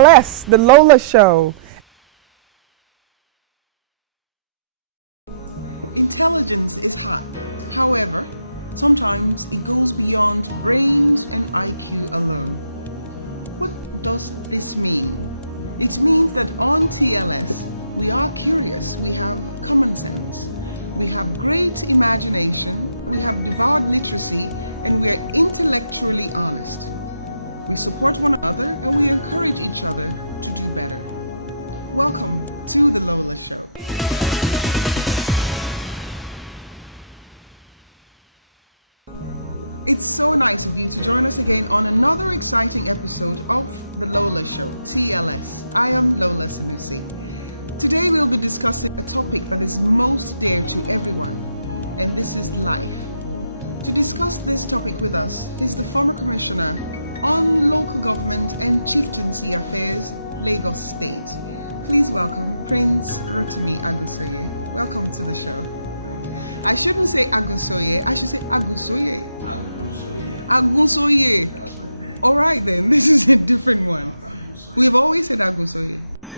LS, the Lola Show.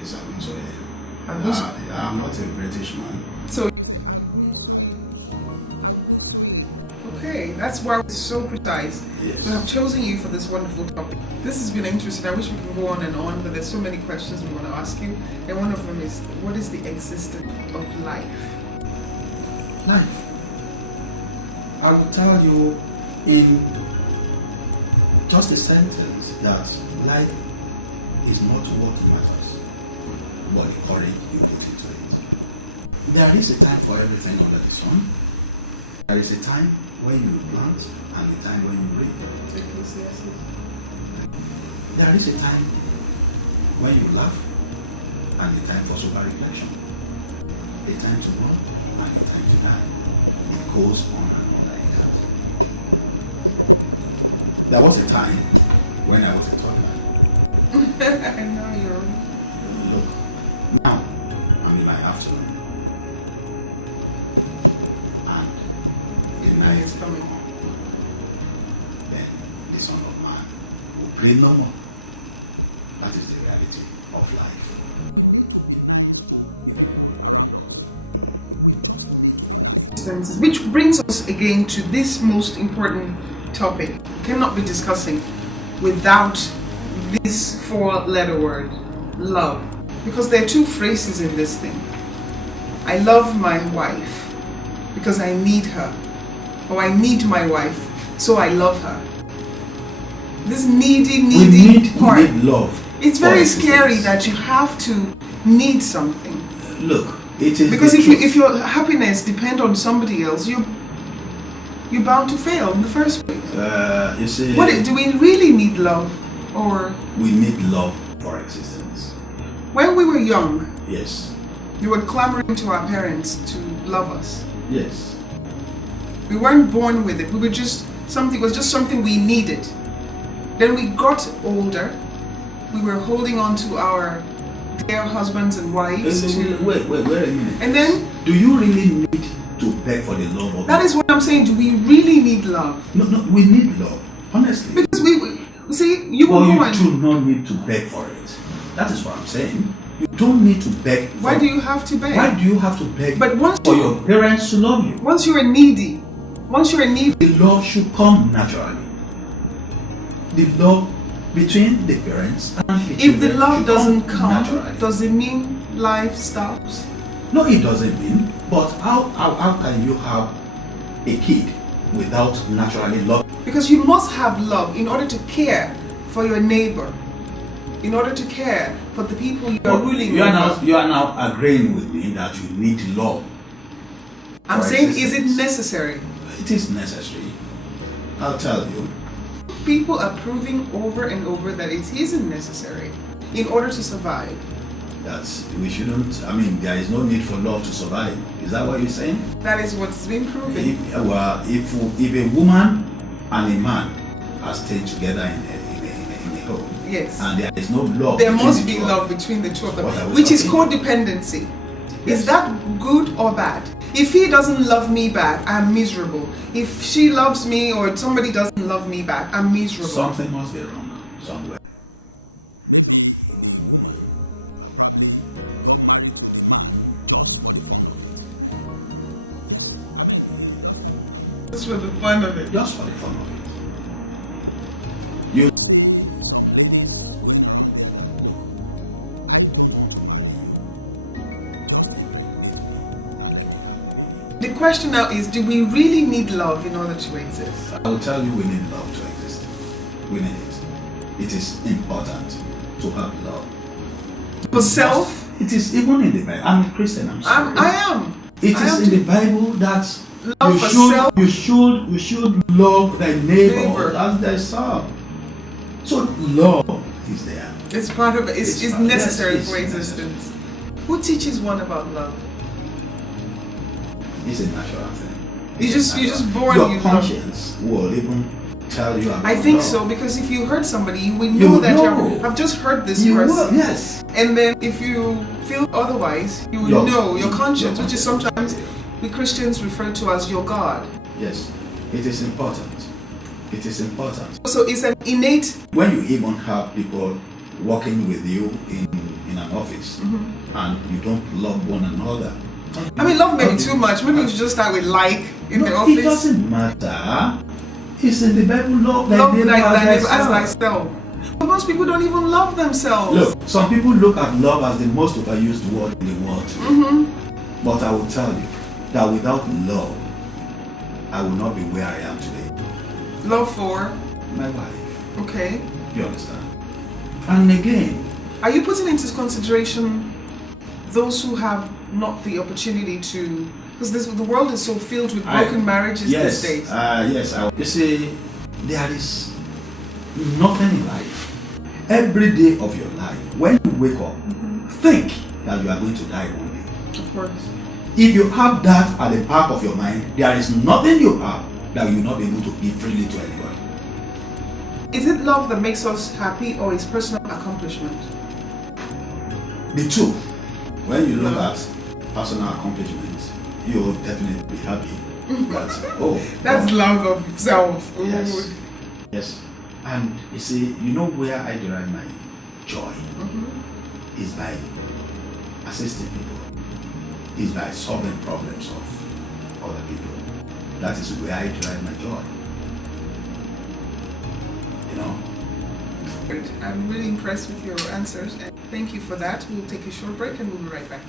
Yes, Agunsoye. Agunsoye. I'm not a British man. So, okay, that's why it's so precise. Yes. We have chosen you for this wonderful topic. This has been interesting. I wish we could go on and on, but there's so many questions we want to ask you. And one of them is, what is the existence of life? Life. I will tell you in just a sentence that life is not what matters, but the courage you put into it. There is a time for everything under the sun. There is a time when you plant and a time when you reap. There is a time when you laugh and a time for sober reflection. A time to run and a time to die. It goes on and on like that. There was a time when I was a toddler. I know you're... Look, now I'm in my afternoon. And the night is coming. Then the Son of Man will pray no more. That is the reality of life. Which brings us again to this most important topic. Cannot be discussing without this four-letter word, love. Because there are two phrases in this thing. I love my wife because I need her. Or I need my wife, so I love her. This needy part. We need love. It's very scary that you have to need something. Look, it is because if your happiness depends on somebody else, you're bound to fail in the first place. You see, Do we really need love, or we need love for existence? When we were young, yes, we were clamoring to our parents to love us. Yes, we weren't born with it. We were just something. It was just something we needed. Then we got older. We were holding on to our dear husbands and wives. Wait a minute. And then, do you really need to beg for the love of? That is what I'm saying. Do we really need love? No, we need love, honestly. Because we see, you do not need to beg for it. That is what I'm saying. You don't need to beg. Why do you have to beg? Why do you have to beg? But for your parents to love you. Once you're needy, the love should come naturally. The love between the parents and the children. If the love doesn't come naturally. Does it mean life stops? No, it doesn't mean. But how can you have a kid without naturally love? Because you must have love in order to care for your neighbor, in order to care for the people you are ruling over. You are now agreeing with me that you need love. I'm saying, is it necessary? It is necessary. I'll tell you. People are proving over and over that it isn't necessary in order to survive. We shouldn't, there is no need for love to survive. Is that what you're saying? That is what's been proven. If a woman and a man are staying together in a home, yes, and there is no love, there must be love between the two of them, which is codependency. Yes. Is that good or bad? If he doesn't love me back, I'm miserable. If she loves me or somebody doesn't love me back, I'm miserable. Something must be wrong somewhere. Just for the fun of it. Just for the fun of it. You The question now is, do we really need love in order to exist? I will tell you, we need love to exist. We need it. It is important to have love. For self? It is even in the Bible. I'm a Christian, I'm sorry. I am. It is in the Bible that Love for self. you should love thy neighbor Neighbor. as thyself. So love is there. It's part of it. It's It's necessary yes, for it's existence. Who teaches one about love? It's a natural thing. You just born. Your you know. conscience will even tell you about I think love. so, because if you hurt somebody, you will You know will that know. I've just hurt this You person. will, yes. And then if you feel otherwise, you will know your conscience, which is sometimes we Christians refer to as your God. Yes, it is important. It is important. So it's an innate. When you even have people working with you in an office and you don't love one another. I mean, love may be too much. Maybe we should just start with like in the office. It doesn't matter. It's in the Bible, love thy Love neighbor thy as neighbor as thyself. thyself. But most people don't even love themselves. Look, some people look at love as the most overused word in the world. But I will tell you that without love, I will not be where I am today. Love for? My wife. Okay. You understand? And again, Are you putting into consideration those who have not the opportunity to? Because the world is so filled with broken marriages yes, these days. Yes. You see, there is nothing in life. Every day of your life, when you wake up, think that you are going to die one day. Of course. If you have that at the back of your mind, there is nothing you have that you will not be able to give freely to anybody. Is it love that makes us happy, or is personal accomplishment? The two. When you look at personal accomplishments, you will definitely be happy. That's love of self. Yes. Yes. And you see, you know where I derive my joy? Is by assisting people. Is by solving problems of other people. That is where I derive my joy. You know? Good. I'm really impressed with your answers, and thank you for that. We'll take a short break and we'll be right back.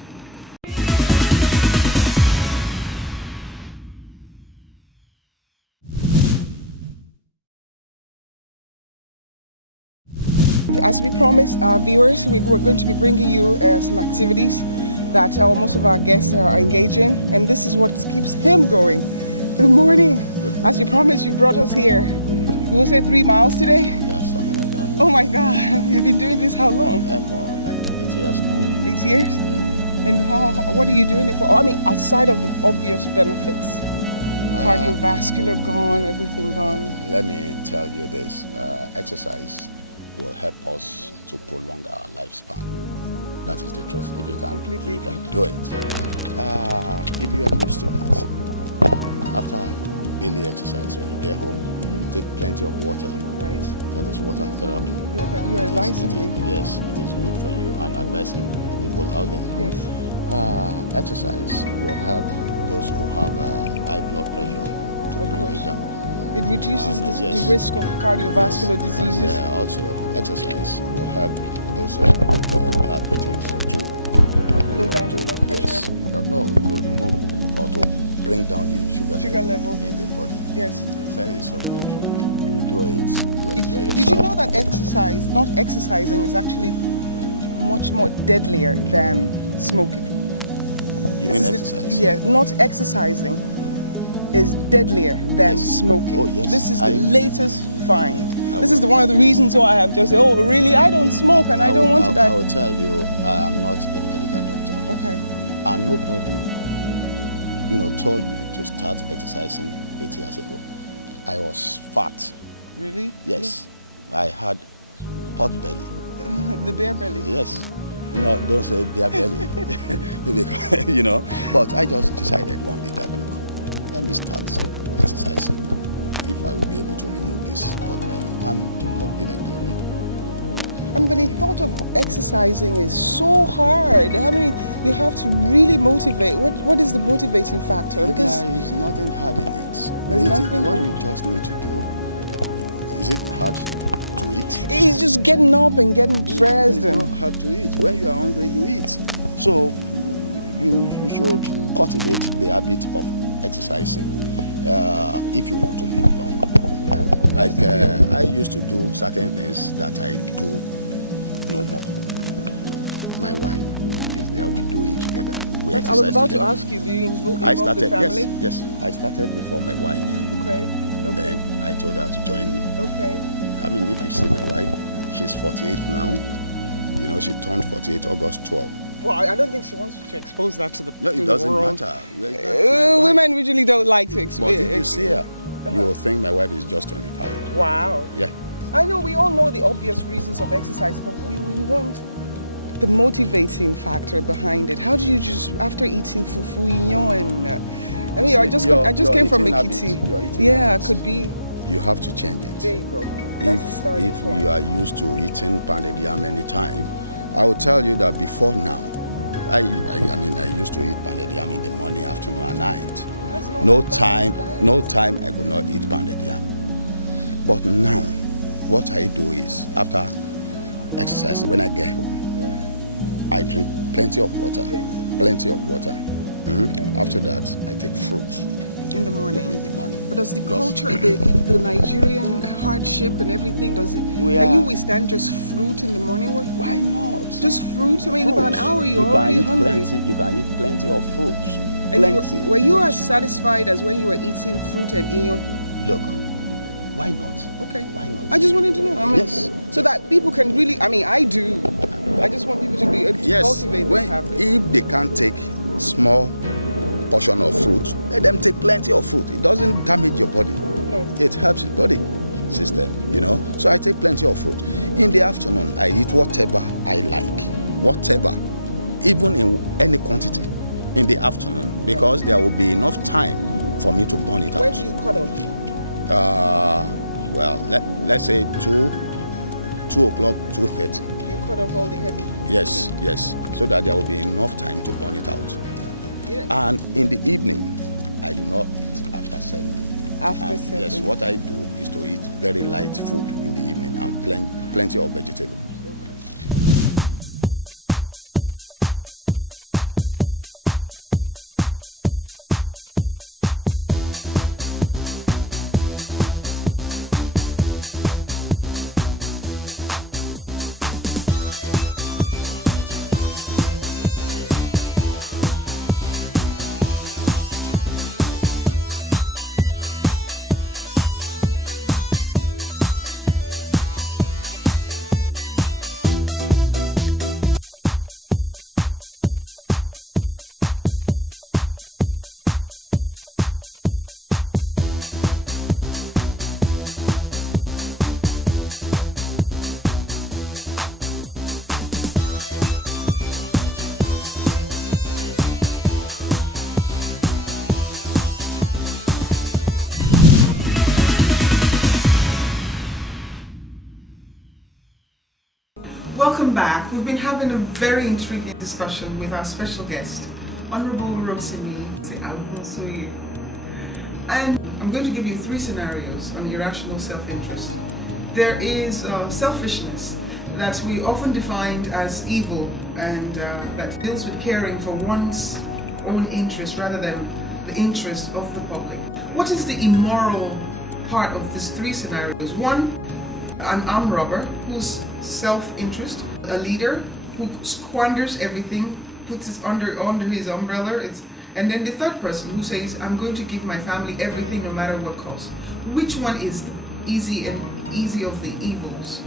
We've been having a very intriguing discussion with our special guest, Honorable Rotimi Agunsoye. And I'm going to give you 3 scenarios on irrational self-interest. There is selfishness that we often define as evil, and that deals with caring for one's own interest rather than the interest of the public. What is the immoral part of these 3 scenarios? 1, an armed robber whose self-interest, a leader who squanders everything, puts it under his umbrella, and then the 3rd person who says, I'm going to give my family everything no matter what cost. Which one is the easy of the evils?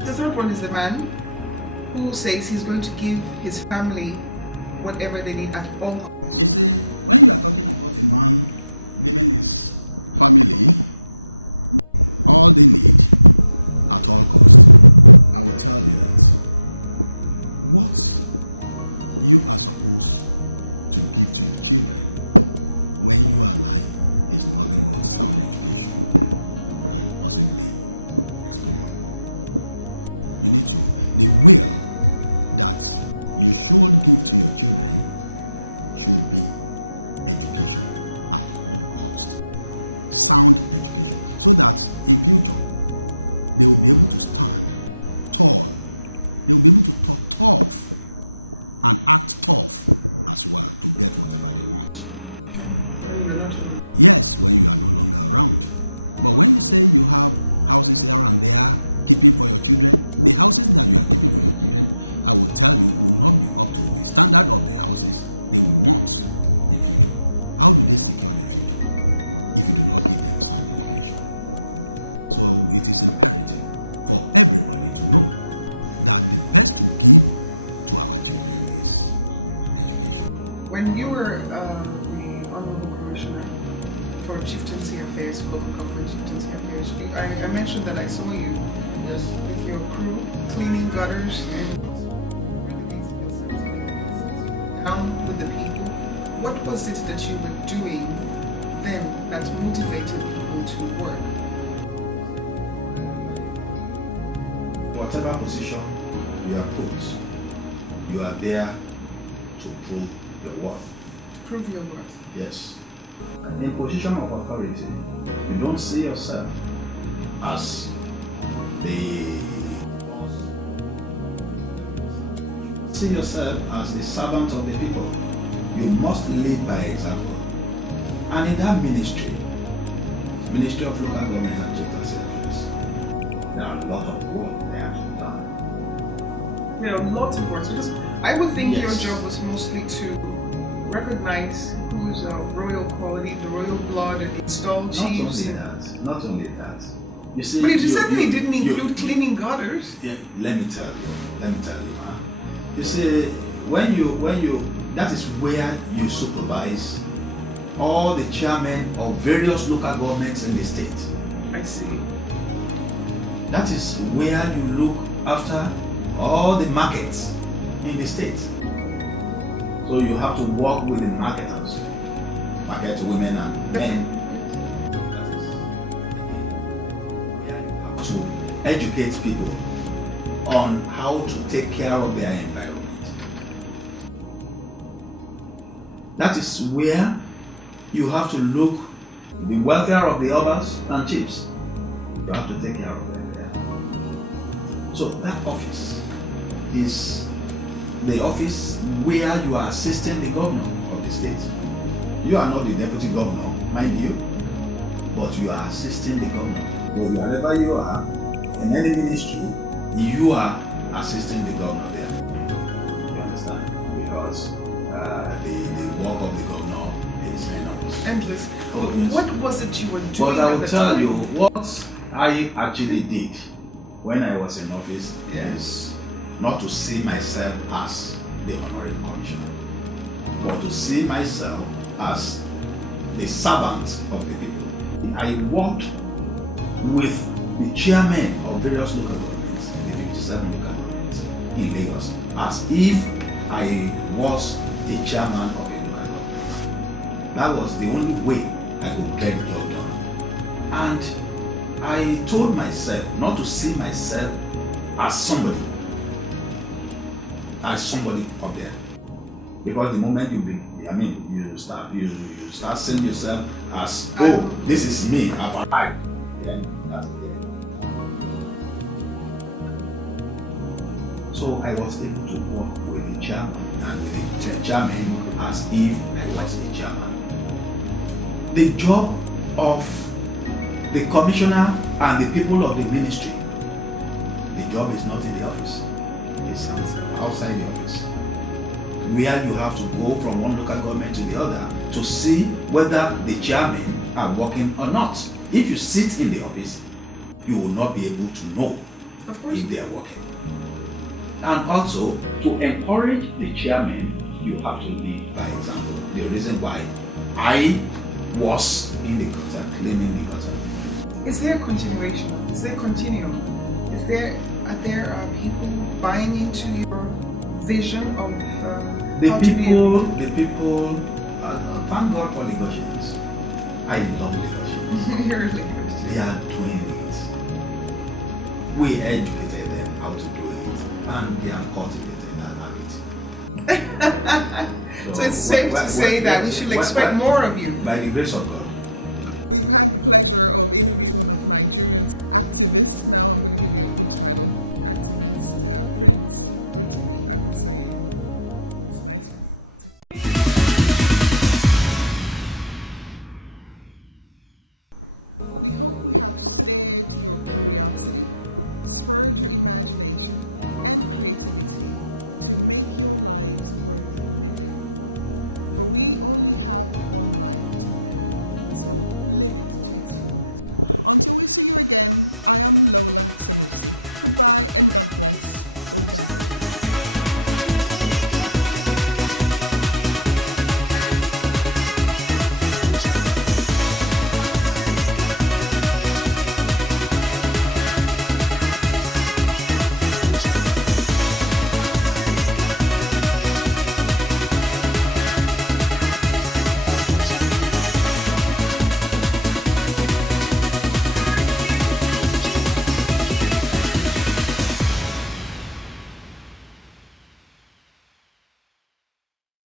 The 3rd one is the man who says he's going to give his family whatever they need at all costs. When you were the Honorable Commissioner for Chieftaincy Affairs, local government chieftaincy affairs, I mentioned that I saw you with your crew cleaning gutters and down with the people. What was it that you were doing then that motivated people to work? Whatever position you are put, you are there to prove your worth. Prove your worth. Yes. In position of authority, you don't see yourself as the boss. See yourself as the servant of the people. You must lead by example. And in that ministry of local government and chieftaincy affairs, there are a lot of work there to be done. There are lots of work. Because I would think Yes. your job was mostly to recognize who's of royal quality, the royal blood, and install chiefs. Not only that. You see, But it certainly didn't include cleaning gutters. Yeah, let me tell you, man. You see, when you, that is where you supervise all the chairmen of various local governments in the state. I see. That is where you look after all the markets in the state. So you have to work with the marketers, market women and men. That is, where you have to educate people on how to take care of their environment. That is where you have to look the welfare of the urbans and chiefs. You have to take care of them there. So that office is the office where you are assisting the governor of the state. You are not the deputy governor, mind you, but you are assisting the governor. But wherever you are, in any ministry, you are assisting the governor there. You understand? Because the work of the governor is enormous. Endless. Oh, yes. What was it you were doing? But I will tell you what I actually did when I was in office is not to see myself as the honorary commissioner, but to see myself as the servant of the people. I worked with the chairmen of various local governments, the 57 local governments in Lagos, as if I was the chairman of a local government. That was the only way I could get the job done. And I told myself not to see myself as somebody up there. Because the moment you start seeing yourself as, oh, this is me, I've arrived. Then that's it. So I was able to work with the chairman and with the chairman as if I was the chairman. The job of the commissioner and the people of the ministry, the job is not in the office. It's outside the office, where you have to go from one local government to the other to see whether the chairmen are working or not. If you sit in the office, you will not be able to know if they are working. And also, to encourage the chairman, you have to lead by example. The reason why I was in the gutter, cleaning the gutter. Is there a continuation? Is there a continuum? Are there people buying into your vision of the people? Thank God for Lagosians. I love Lagosians. You're Lagosian. They are doing it. We educated them how to do it, and they have cultivated that habit. So it's safe to say that we should expect more of you. By the grace of God.